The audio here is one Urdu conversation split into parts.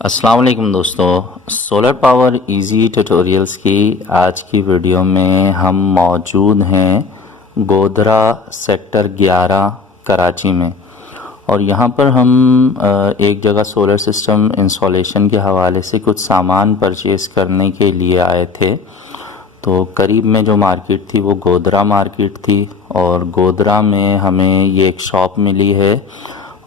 السلام علیکم دوستو، سولر پاور ایزی ٹیوٹوریلز کی آج کی ویڈیو میں ہم موجود ہیں گودرا سیکٹر 11 کراچی میں، اور یہاں پر ہم ایک جگہ سولر سسٹم انسٹالیشن کے حوالے سے کچھ سامان پرچیز کرنے کے لیے آئے تھے۔ تو قریب میں جو مارکیٹ تھی وہ گودرا مارکیٹ تھی، اور گودرا میں ہمیں یہ ایک شاپ ملی ہے،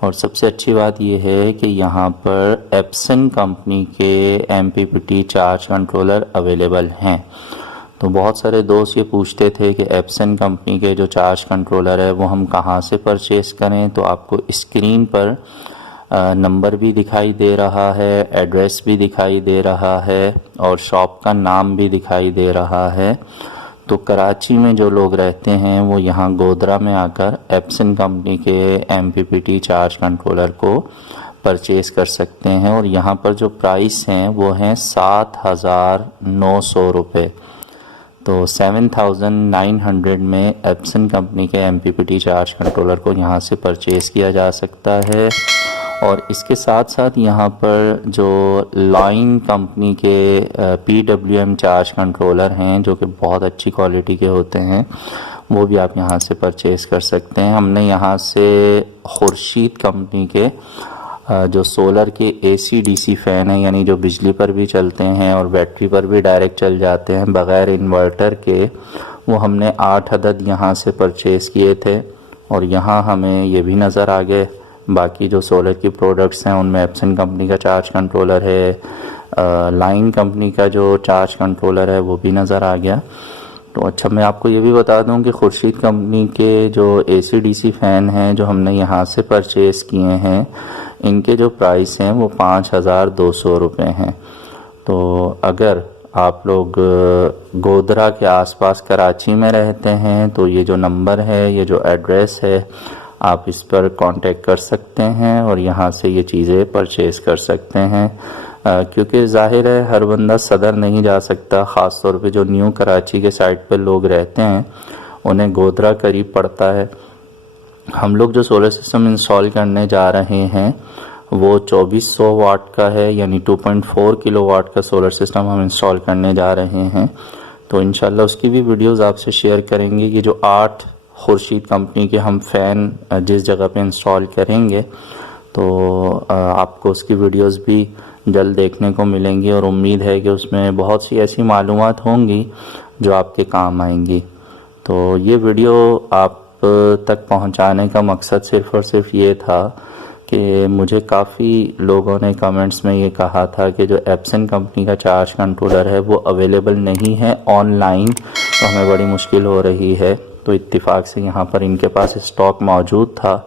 اور سب سے اچھی بات یہ ہے کہ یہاں پر ایپسن کمپنی کے MPPT چارج کنٹرولر اویلیبل ہیں۔ تو بہت سارے دوست یہ پوچھتے تھے کہ ایپسن کمپنی کے جو چارج کنٹرولر ہے وہ ہم کہاں سے پرچیز کریں، تو آپ کو اسکرین پر نمبر بھی دکھائی دے رہا ہے، ایڈریس بھی دکھائی دے رہا ہے، اور شاپ کا نام بھی دکھائی دے رہا ہے۔ تو کراچی میں جو لوگ رہتے ہیں وہ یہاں گودرا میں آ کر ایپسن کمپنی کے MPPT چارج کنٹرولر کو پرچیز کر سکتے ہیں، اور یہاں پر جو پرائس ہیں وہ ہیں 7,900 روپے۔ تو 7,900 میں ایپسن کمپنی کے MPPT چارج کنٹرولر کو یہاں سے پرچیز کیا جا سکتا ہے۔ اور اس کے ساتھ ساتھ یہاں پر جو لائن کمپنی کے PWM چارج کنٹرولر ہیں جو کہ بہت اچھی کوالٹی کے ہوتے ہیں، وہ بھی آپ یہاں سے پرچیز کر سکتے ہیں۔ ہم نے یہاں سے خورشید کمپنی کے جو سولر کے AC DC فین ہیں، یعنی جو بجلی پر بھی چلتے ہیں اور بیٹری پر بھی ڈائریکٹ چل جاتے ہیں بغیر انورٹر کے، وہ ہم نے 8 عدد یہاں سے پرچیز کیے تھے۔ اور یہاں ہمیں یہ بھی نظر آ گئے، باقی جو سولر کی پروڈکٹس ہیں ان میں ایپسن کمپنی کا چارج کنٹرولر ہے، لائن کمپنی کا جو چارج کنٹرولر ہے وہ بھی نظر آ گیا۔ تو اچھا، میں آپ کو یہ بھی بتا دوں کہ خورشید کمپنی کے جو AC DC فین ہیں جو ہم نے یہاں سے پرچیز کیے ہیں، ان کے جو پرائس ہیں وہ 5,200 روپے ہیں۔ تو اگر آپ لوگ گودرا کے آس پاس کراچی میں رہتے ہیں تو یہ جو نمبر ہے، یہ جو ایڈریس ہے، آپ اس پر کانٹیکٹ کر سکتے ہیں اور یہاں سے یہ چیزیں پرچیز کر سکتے ہیں، کیونکہ ظاہر ہے ہر بندہ صدر نہیں جا سکتا، خاص طور پہ جو نیو کراچی کے سائٹ پہ لوگ رہتے ہیں انہیں گودرا قریب پڑتا ہے۔ ہم لوگ جو سولر سسٹم انسٹال کرنے جا رہے ہیں وہ 2400 واٹ کا ہے، یعنی 2.4 کلو واٹ کا سولر سسٹم ہم انسٹال کرنے جا رہے ہیں۔ تو انشاءاللہ اس کی بھی ویڈیوز آپ سے شیئر کریں گے کہ جو 8 خورشید کمپنی کے ہم فین جس جگہ پہ انسٹال کریں گے، تو آپ کو اس کی ویڈیوز بھی جلد دیکھنے کو ملیں گی، اور امید ہے کہ اس میں بہت سی ایسی معلومات ہوں گی جو آپ کے کام آئیں گی۔ تو یہ ویڈیو آپ تک پہنچانے کا مقصد صرف اور صرف یہ تھا کہ مجھے کافی لوگوں نے کمنٹس میں یہ کہا تھا کہ جو ایپسن کمپنی کا چارج کنٹرولر ہے وہ اویلیبل نہیں ہے آن لائن، تو ہمیں بڑی مشکل ہو رہی ہے۔ تو اتفاق سے یہاں پر ان کے پاس اسٹاک موجود تھا،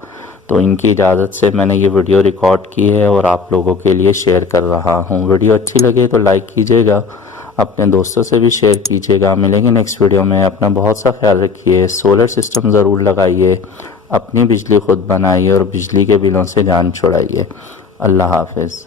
تو ان کی اجازت سے میں نے یہ ویڈیو ریکارڈ کی ہے اور آپ لوگوں کے لیے شیئر کر رہا ہوں۔ ویڈیو اچھی لگے تو لائک کیجیے گا، اپنے دوستوں سے بھی شیئر کیجیے گا۔ ملیں گے نیکسٹ ویڈیو میں، اپنا بہت سا خیال رکھیے، سولر سسٹم ضرور لگائیے، اپنی بجلی خود بنائیے اور بجلی کے بلوں سے جان چھڑائیے۔ اللہ حافظ۔